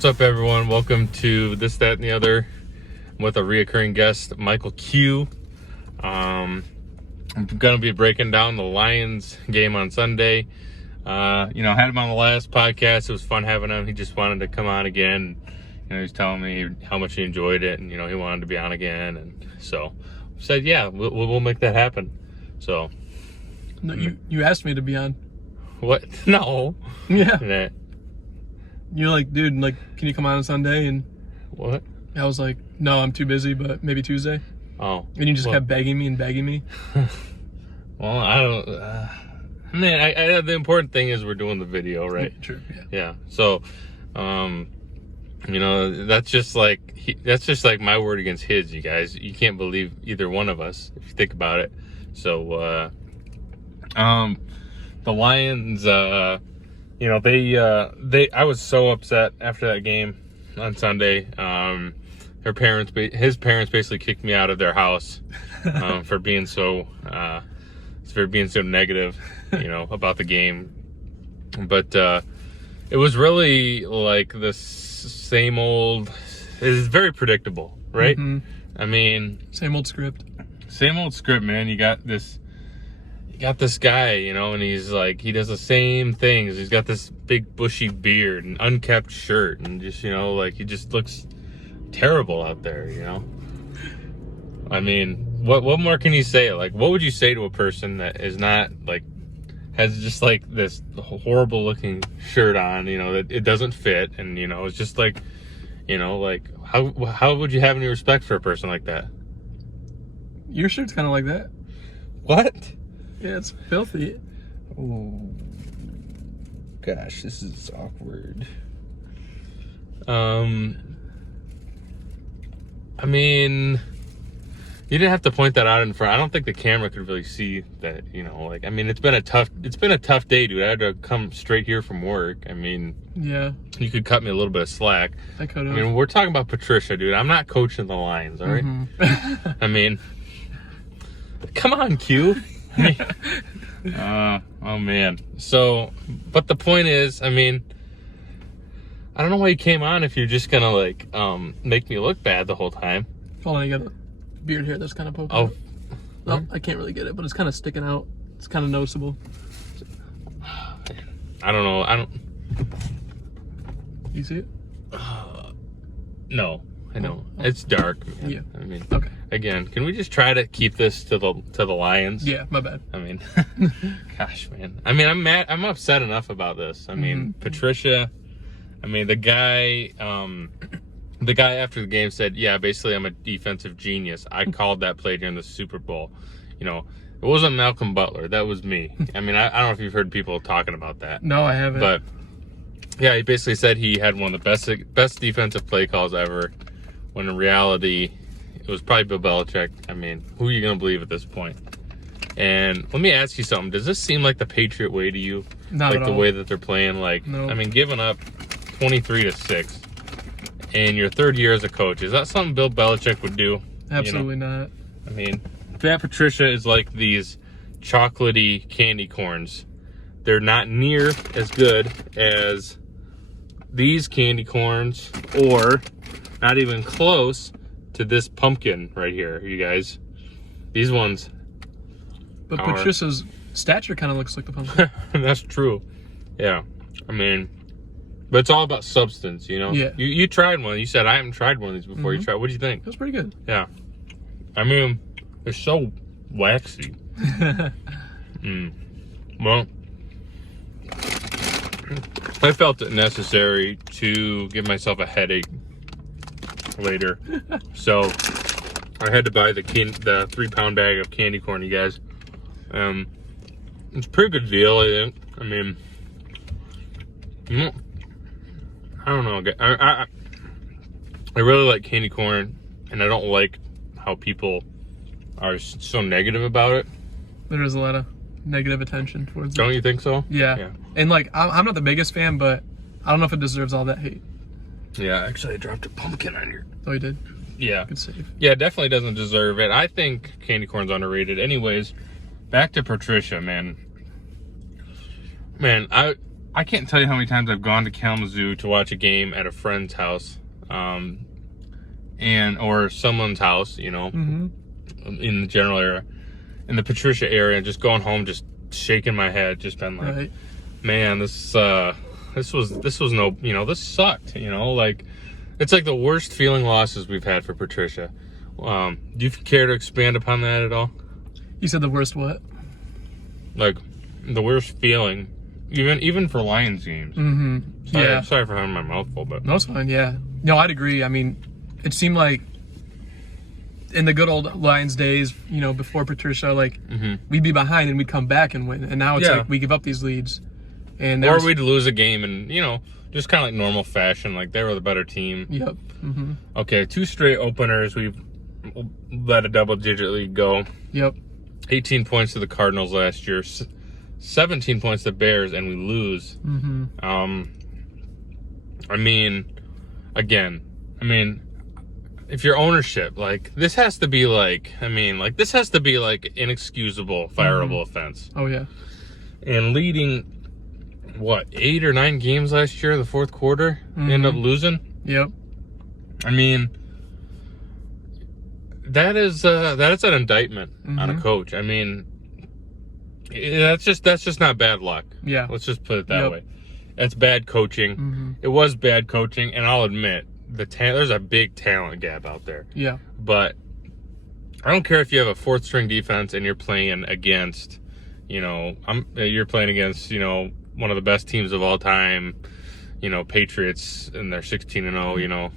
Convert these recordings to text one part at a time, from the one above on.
What's up, everyone? Welcome to This, That, and the Other with a reoccurring guest, Michael Q. I'm going to be breaking down the Lions game on Sunday. I had him on the last podcast. It was fun having him. He just wanted to come on again. He's telling me how much he enjoyed it, and, he wanted to be on again. And so I said, yeah, we'll make that happen. So. No, you asked me to be on. What? No. Yeah. You're like, dude, can you come on Sunday? And what? I was like, no, I'm too busy, but maybe Tuesday. Oh. And you just kept begging me. Well, I don't. The important thing is we're doing the video, right? Yeah, true. Yeah. So, that's just like my word against his. You guys, you can't believe either one of us if you think about it. So, the Lions, I was so upset after that game on Sunday. His parents basically kicked me out of their house for being so negative, about the game. But it was really like the same old. It's very predictable, right? Mm-hmm. I mean, same old script, man. You got this guy, and he's like, he does the same things. He's got this big bushy beard and unkept shirt, and just, he just looks terrible out there, I mean, what more can you say? Like, what would you say to a person that is not, has just, this horrible looking shirt on, that it doesn't fit, and, it's just how would you have any respect for a person like that? Your shirt's kind of like that. What? Yeah, it's filthy. Oh, gosh, this is awkward. I mean, you didn't have to point that out in front. I don't think the camera could really see that, it's been a tough day, dude. I had to come straight here from work. I mean, yeah, you could cut me a little bit of slack. I could have. I mean, we're talking about Patricia, dude. I'm not coaching the Lions, all right? Mm-hmm. I mean, come on, Q. Oh man. So, but the point is, I mean, I don't know why you came on if you're just gonna make me look bad the whole time. Hold on, you got a beard hair that's kind of poking out. No, I can't really get it, but it's kind of sticking out. It's kind of noticeable. I don't know. You see it? No, I know. It's dark, man. Yeah. I mean, okay. Again, can we just try to keep this to the Lions? Yeah, my bad. I mean, gosh, man. I mean, I'm mad. I'm upset enough about this. I mean, Patricia. I mean, the guy after the game said, "Yeah, basically, I'm a defensive genius. I called that play during the Super Bowl." It wasn't Malcolm Butler. That was me. I mean, I don't know if you've heard people talking about that. No, I haven't. But yeah, he basically said he had one of the best defensive play calls ever. When in reality, it was probably Bill Belichick. I mean, who are you going to believe at this point? And let me ask you something. Does this seem like the Patriot way to you? Not at all. The way that they're playing? No. I mean, giving up 23-6 in your third year as a coach. Is that something Bill Belichick would do? Absolutely not. I mean, Fat Patricia is like these chocolatey candy corns. They're not near as good as these candy corns, or not even close to this pumpkin right here, you guys. These ones. But Patricia's stature kind of looks like the pumpkin. That's true. Yeah. I mean, but it's all about substance, Yeah. You tried one. You said, I haven't tried one of these before. You tried. What do you think? It was pretty good. Yeah. I mean, they're so waxy. Well, I felt it necessary to give myself a headache later, so I had to buy the 3-pound bag of candy corn, you guys. It's a pretty good deal, I think. I mean, I don't know. I really like candy corn, and I don't like how people are so negative about it. There is a lot of negative attention towards it. Don't you think so? Yeah. And I'm not the biggest fan, but I don't know if it deserves all that hate. Yeah, actually I dropped a pumpkin on here. Oh, you did? Yeah. Good save. Yeah, definitely doesn't deserve it. I think candy corn's underrated. Anyways, back to Patricia, man. Man, I can't tell you how many times I've gone to Kalamazoo to watch a game at a friend's house, or someone's house, you know, in the general area, in the Patricia area, and just going home, just shaking my head, just been like, man, this was no, you know, this sucked, you know, like, it's like the worst feeling losses we've had for Patricia. Do you care to expand upon that at all? You said the worst what? Like, the worst feeling, even for Lions games. Sorry for having my mouth full, but no, it's fine. Yeah, no, I'd agree. I mean, it seemed like in the good old Lions days, you know, before Patricia, like we'd be behind and we'd come back and win, and now it's like we give up these leads, and we'd lose a game, and you know, just kind of like normal fashion, like they were the better team. Yep. Okay, 2 straight openers we've let a double-digit lead go. Yep. 18 points to the Cardinals last year, 17 points to Bears, and we lose. I mean, again, if your ownership, like, this has to be like, this has to be like inexcusable, fireable offense. Oh yeah. And leading, what, 8 or 9 games last year, the fourth quarter, end up losing. Yep. I mean, that is an indictment on a coach. I mean, that's just not bad luck. Yeah. Let's just put it that way. That's bad coaching. It was bad coaching, and I'll admit there's a big talent gap out there. Yeah. But I don't care if you have a 4th string defense and you're playing against, you know, you're playing against, you know, one of the best teams of all time, you know, Patriots, and they're 16-0.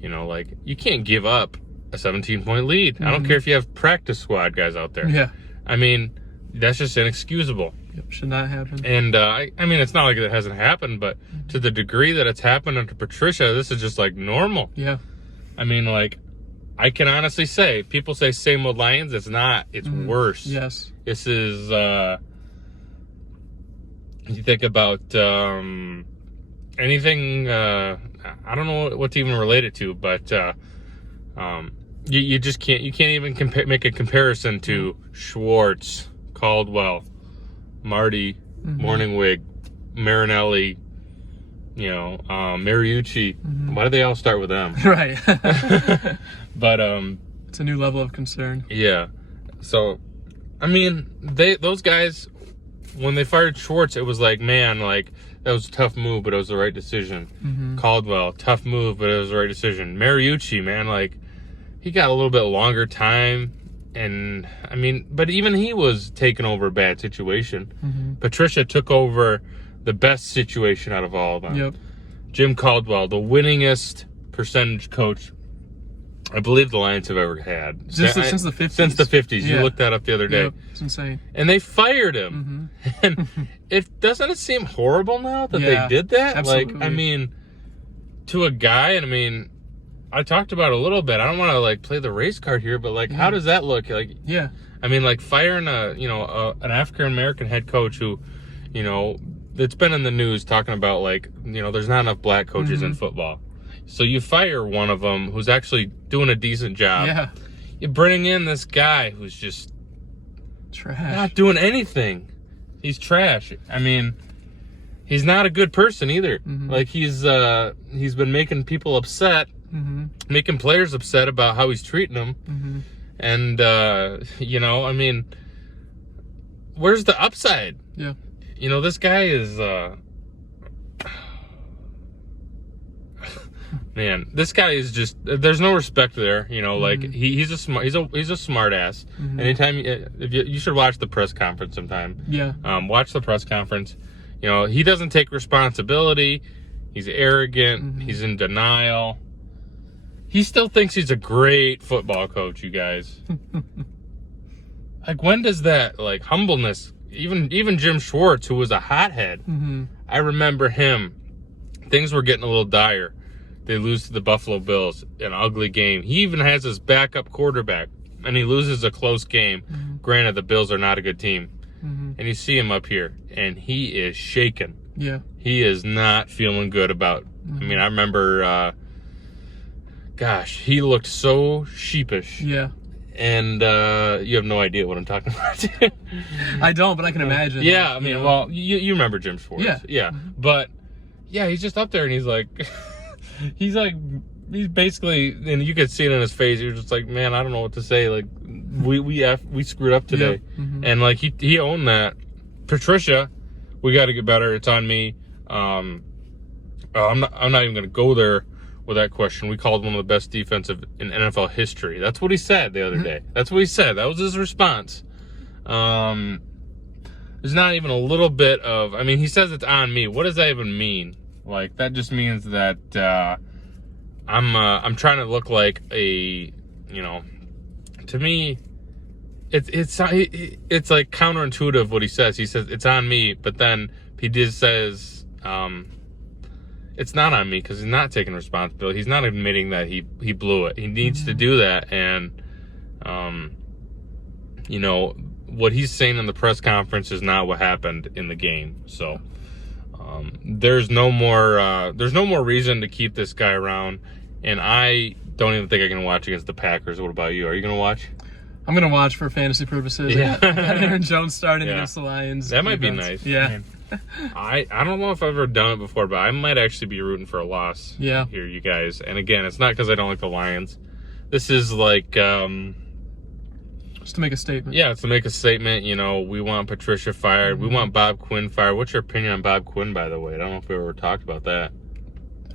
You know, like, you can't give up a 17-point lead. I don't care if you have practice squad guys out there. Yeah. I mean, that's just inexcusable. Yep, should not happen. And I mean, it's not like it hasn't happened, but to the degree that it's happened under Patricia, this is just like normal. Yeah. I mean, like, I can honestly say, people say same old Lions. It's not. It's worse. Yes. This is, you think about anything, I don't know what to even relate it to, but you just can't, even make a comparison to Schwartz, Caldwell, Marty, Morningwig, Marinelli, you know, Mariucci. Why do they all start with M? Right. But it's a new level of concern. Yeah. So, I mean, those guys, when they fired Schwartz, it was like, man, like, that was a tough move, but it was the right decision. Caldwell, tough move, but it was the right decision. Mariucci, man, like, he got a little bit longer time. And, I mean, but even he was taking over a bad situation. Patricia took over the best situation out of all of them. Yep. Jim Caldwell, the winningest percentage coach I believe the Lions have ever had. Since the 50s. Since the 50s. Yeah. You looked that up the other day. Yep. It's insane. And they fired him. And doesn't it seem horrible now that they did that? Absolutely. Like, I mean, to a guy, and I mean, I talked about it a little bit. I don't want to like play the race card here, but like, how does that look? Like, I mean, like firing an African American head coach who, you know, it's been in the news talking about like, you know, there's not enough black coaches in football. So you fire one of them who's actually doing a decent job. Yeah. You bring in this guy who's just trash, not doing anything. He's trash. I mean, he's not a good person either. Like he's been making people upset. Making players upset about how he's treating them. And, you know, I mean, where's the upside? Yeah. You know, this guy is, man, this guy is just, there's no respect there. You know, like he's a smart ass. Anytime, you should watch the press conference sometime. Yeah. Watch the press conference. You know, he doesn't take responsibility. He's arrogant. He's in denial. He still thinks he's a great football coach, you guys. Like, when does that, like, humbleness, even Jim Schwartz, who was a hothead, I remember him, things were getting a little dire. They lose to the Buffalo Bills, an ugly game. He even has his backup quarterback, and he loses a close game. Granted, the Bills are not a good team. And you see him up here, and he is shaking. Yeah. He is not feeling good about, I mean, I remember... gosh, he looked so sheepish. Yeah. And you have no idea what I'm talking about. I don't, but I can imagine. Yeah, I mean, well, you remember Jim Schwartz. Yeah. But, yeah, he's just up there, and he's like, he's basically, and you could see it in his face. He was just like, man, I don't know what to say. Like, we screwed up today. And, like, he owned that. Patricia, we got to get better. It's on me. I'm not even going to go there with that question. We called one of the best defensive in NFL history. That's what he said the other day. That's what he said. That was his response. There's not even a little bit of, I mean, he says it's on me. What does that even mean? Like, that just means that I'm trying to look like a, to me, it's like counterintuitive what he says. He says it's on me, but then he just says, it's not on me, because he's not taking responsibility. He's not admitting that he blew it. He needs to do that. And, what he's saying in the press conference is not what happened in the game. So there's no more reason to keep this guy around. And I don't even think I can watch against the Packers. What about you? Are you going to watch? I'm going to watch for fantasy purposes. Yeah. I got Aaron Jones starting against the Lions. That might be nice. Yeah. Man. I don't know if I've ever done it before, but I might actually be rooting for a loss here, you guys. And again, it's not because I don't like the Lions. This is like... just to make a statement. Yeah, it's to make a statement. We want Patricia fired. We want Bob Quinn fired. What's your opinion on Bob Quinn, by the way? I don't know if we ever talked about that.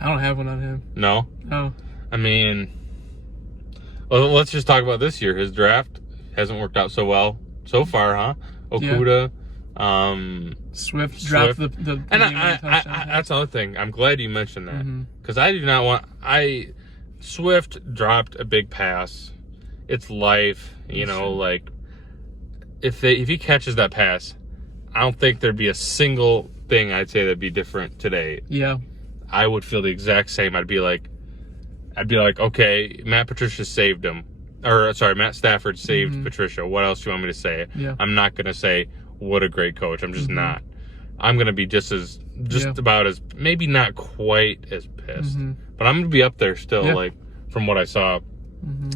I don't have one on him. No? No. I mean, well, let's just talk about this year. His draft hasn't worked out so well so far, huh? Okuda. Swift dropped the and that's another thing. I'm glad you mentioned that, because I do not want. Swift dropped a big pass. It's life, like if he catches that pass, I don't think there'd be a single thing I'd say that'd be different today. Yeah, I would feel the exact same. I'd be like, okay, Matt Patricia saved him, or sorry, Matt Stafford saved Patricia. What else do you want me to say? Yeah. I'm not gonna say what a great coach. I'm just not. I'm gonna be just about as, maybe not quite as pissed, but I'm gonna be up there still. Like, from what I saw,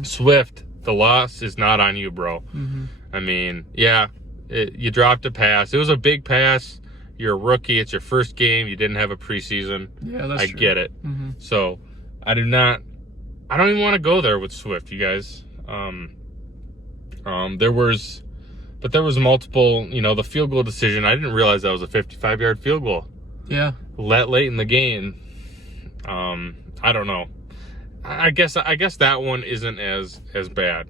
Swift, the loss is not on you, bro. I mean, you dropped a pass. It was a big pass. You're a rookie. It's your first game. You didn't have a preseason. Yeah, that's true. I get it. So I don't even want to go there with Swift, you guys. There was multiple, the field goal decision. I didn't realize that was a 55-yard field goal. Yeah. Late in the game. I don't know. I guess that one isn't as bad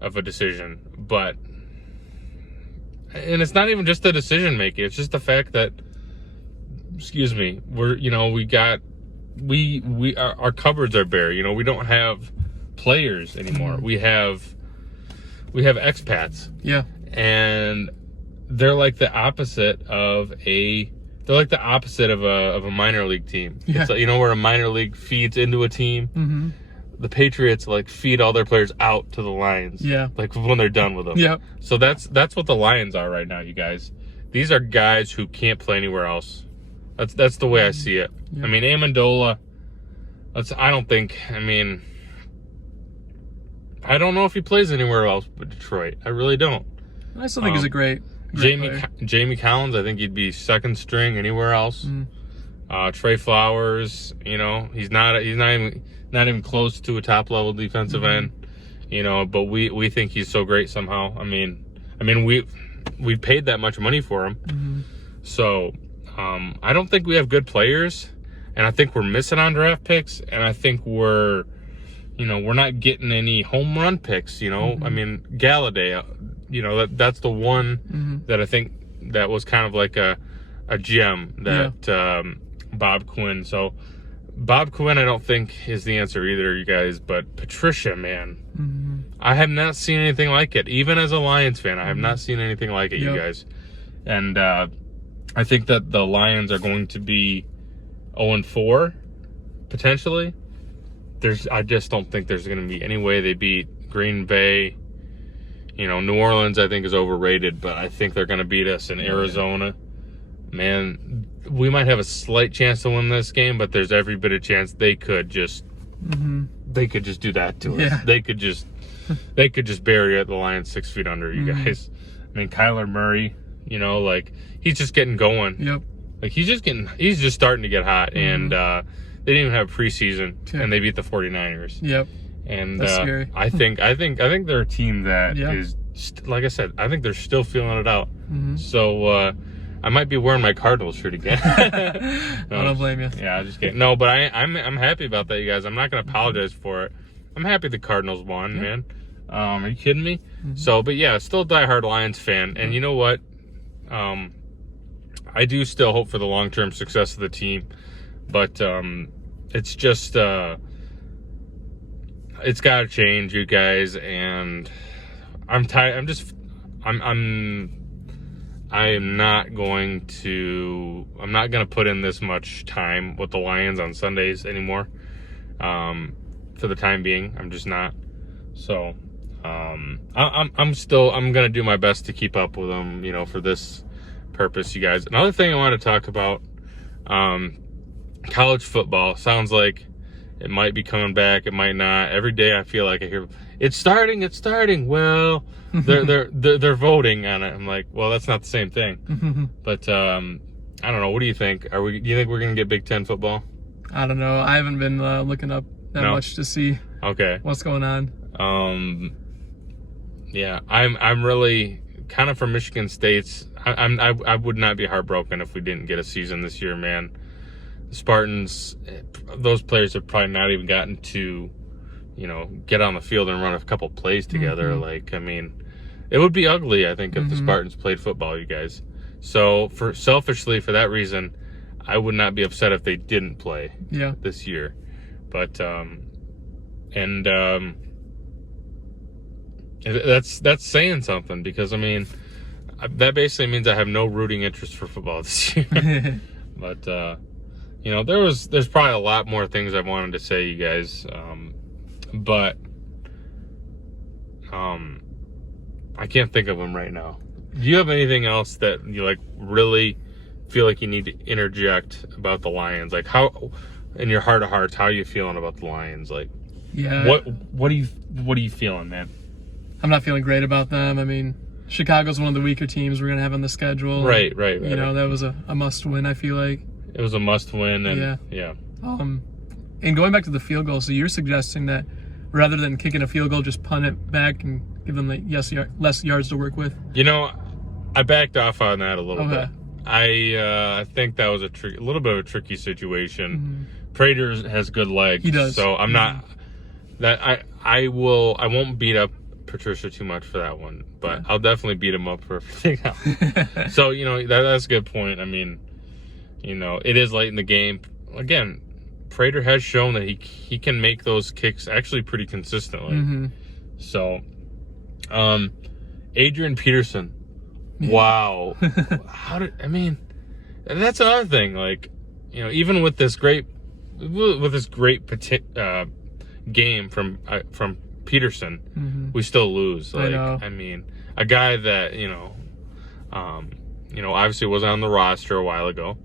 of a decision, but, and it's not even just the decision making. It's just the fact that, our cupboards are bare. We don't have players anymore. We have expats. Yeah. And they're like the opposite of a minor league team. Yeah. It's like, where a minor league feeds into a team. The Patriots feed all their players out to the Lions. Yeah. When they're done with them. Yeah. So that's what the Lions are right now, you guys. These are guys who can't play anywhere else. That's the way I see it. Yeah. I mean, Amendola, I don't know if he plays anywhere else but Detroit. I really don't. I still think he's a great Jamie Collins, I think he'd be second string anywhere else. Trey Flowers, he's not even close to a top level defensive end, but we think he's so great somehow. I mean we paid that much money for him. So I don't think we have good players, and I think we're missing on draft picks, and I think we're not getting any home run picks. I mean, Galladay, that's the one that I think that was kind of like a gem that Bob Quinn. So Bob Quinn, I don't think is the answer either, you guys. But Patricia, man, I have not seen anything like it. Even as a Lions fan, I have not seen anything like it, you guys. And I think that the Lions are going to be 0-4 potentially. I just don't think there's going to be any way they beat Green Bay. New Orleans, I think, is overrated, but I think they're going to beat us in Arizona. Man, we might have a slight chance to win this game, but there's every bit of chance they could just do that to us. They could just they could just bury the Lions 6 feet under you guys. I mean, Kyler Murray, you know, like, he's just getting going. Yep. Like, he's just starting to get hot. And they didn't even have preseason, and they beat the 49ers. Yep. And that's scary. I think they're a team that is, like I said, I think they're still feeling it out. So I might be wearing my Cardinals shirt again. No, I don't blame you. Yeah, I'm just kidding. No, but I'm happy about that, you guys. I'm not going to apologize for it. I'm happy the Cardinals won, man. Are you kidding me? So, but yeah, still a diehard Lions fan. And you know what? I do still hope for the long-term success of the team. But it's just... it's got to change, you guys, and I'm tired. I'm not going to put in this much time with the Lions on Sundays anymore. For the time being, I'm just not. So, I'm gonna do my best to keep up with them, you know, for this purpose, you guys. Another thing I want to talk about, college football. Sounds like it might be coming back. It might not. Every day I feel like I hear it's starting. Well, they're voting on it. I'm like, well, that's not the same thing. But I don't know. What do you think? Do you think we're gonna get Big Ten football? I don't know. I haven't been looking up that much to see what's going on. Yeah, I'm really kind of from Michigan State's. I would not be heartbroken if we didn't get a season this year, man. The Spartans, those players have probably not even gotten to, you know, get on the field and run a couple plays together. Like, I mean, it would be ugly, I think, if the Spartans played football, you guys. So, selfishly, for that reason, I would not be upset if they didn't play this year. But, that's saying something, because, I mean, that basically means I have no rooting interest for football this year. But, you know, there's probably a lot more things I wanted to say, you guys, but I can't think of them right now. Do you have anything else that you like really feel like you need to interject about the Lions? Like, how, in your heart of hearts, how are you feeling about the Lions? Like, what are you feeling, man? I'm not feeling great about them. I mean, Chicago's one of the weaker teams we're gonna have on the schedule. Right. You know, that was a must win. I feel like it was a must win, and and going back to the field goal, so you're suggesting that rather than kicking a field goal, just punt it back and give them like less yards to work with? You know, I backed off on that a little bit. I think that was a little bit of a tricky situation. Prater has good legs. He does. So I'm not that I won't beat up Patricia too much for that one, but I'll definitely beat him up for everything else. So, you know, that's a good point. I mean, you know, it is late in the game. Again, Prater has shown that he can make those kicks actually pretty consistently. So, Adrian Peterson, wow. I mean, that's another thing. Like, you know, even with this great game from Peterson, we still lose. Like, I mean, a guy that, you know, obviously was on the roster a while ago,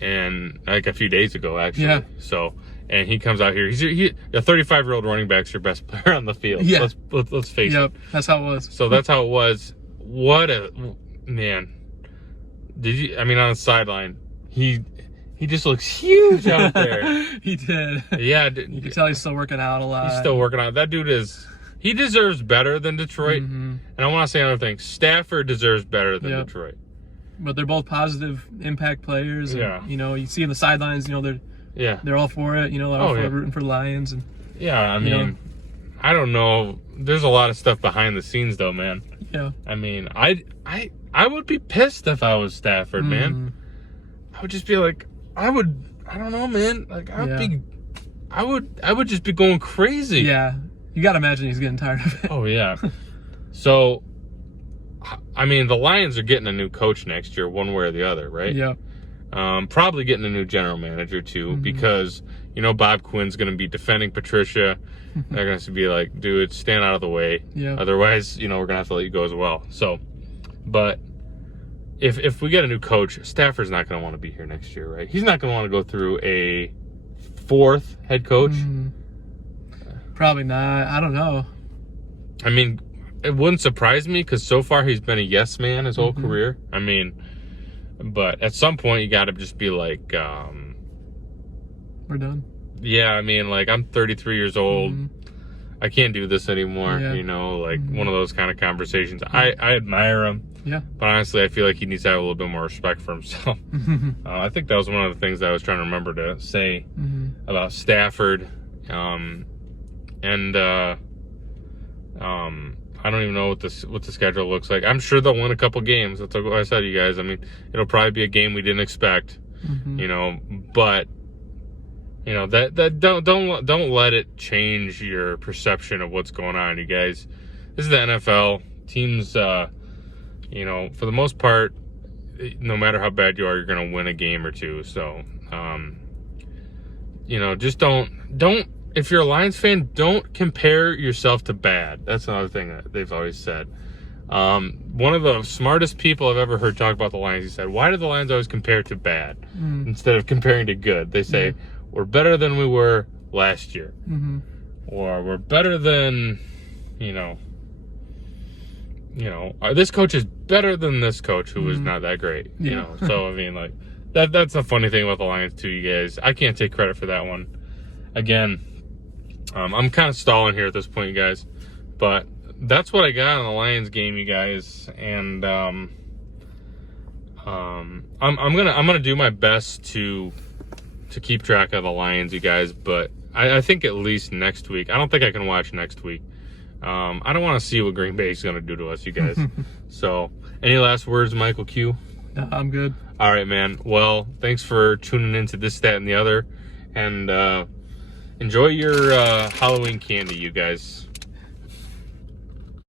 and like a few days ago, actually. So, and he comes out here. He's a 35-year-old running back's your best player on the field. Let's face it. That's how it was. So that's how it was. What a man! I mean, on the sideline, he just looks huge out there. He did. Yeah. You can tell he's still working out a lot. He's still working out. That dude he deserves better than Detroit. And I want to say another thing. Stafford deserves better than Detroit. But they're both positive impact players. And, you know, you see in the sidelines, you know, they're all for it. You know, they're all for rooting for the Lions. And I mean, I don't know. There's a lot of stuff behind the scenes, though, man. Yeah. I mean, I would be pissed if I was Stafford, man. I would just be like, I don't know, man. Like, I would just be going crazy. Yeah. You got to imagine he's getting tired of it. Oh, yeah. So, I mean, the Lions are getting a new coach next year, one way or the other, right? Yeah. Probably getting a new general manager, too, because, you know, Bob Quinn's going to be defending Patricia. They're going to be like, dude, stand out of the way. Yeah. Otherwise, you know, we're going to have to let you go as well. So, but if we get a new coach, Stafford's not going to want to be here next year, right? He's not going to want to go through a fourth head coach. Probably not. I don't know. I mean, it wouldn't surprise me because so far he's been a yes man his whole career. I mean, but at some point you got to just be like, we're done. Yeah, I mean, like, I'm 33 years old. I can't do this anymore. You know, like one of those kind of conversations. I admire him. Yeah. But honestly, I feel like he needs to have a little bit more respect for himself. I think that was one of the things I was trying to remember to say about Stafford. I don't even know what the schedule looks like. I'm sure they'll win a couple games. That's what I said to you guys. I mean, it'll probably be a game we didn't expect. You know, but you know that don't let it change your perception of what's going on, you guys. This is the NFL. Teams, you know, for the most part, no matter how bad you are, you're going to win a game or two. So, you know, just don't. If you're a Lions fan, don't compare yourself to bad. That's another thing that they've always said. One of the smartest people I've ever heard talk about the Lions, he said, why do the Lions always compare to bad instead of comparing to good? They say, we're better than we were last year. Or we're better than, you know, this coach is better than this coach who was not that great. You know, so I mean, like, that's a funny thing about the Lions too, you guys. I can't take credit for that one. Again, I'm kind of stalling here at this point, you guys, but that's what I got on the Lions game, you guys. And I'm gonna do my best to keep track of the Lions, you guys. But I think at least next week. I don't think I can watch next week. I don't want to see what Green Bay is gonna do to us, you guys. So, any last words, Michael Q? No, I'm good. All right, man. Well, thanks for tuning into This, That, and the Other, and enjoy your Halloween candy, you guys.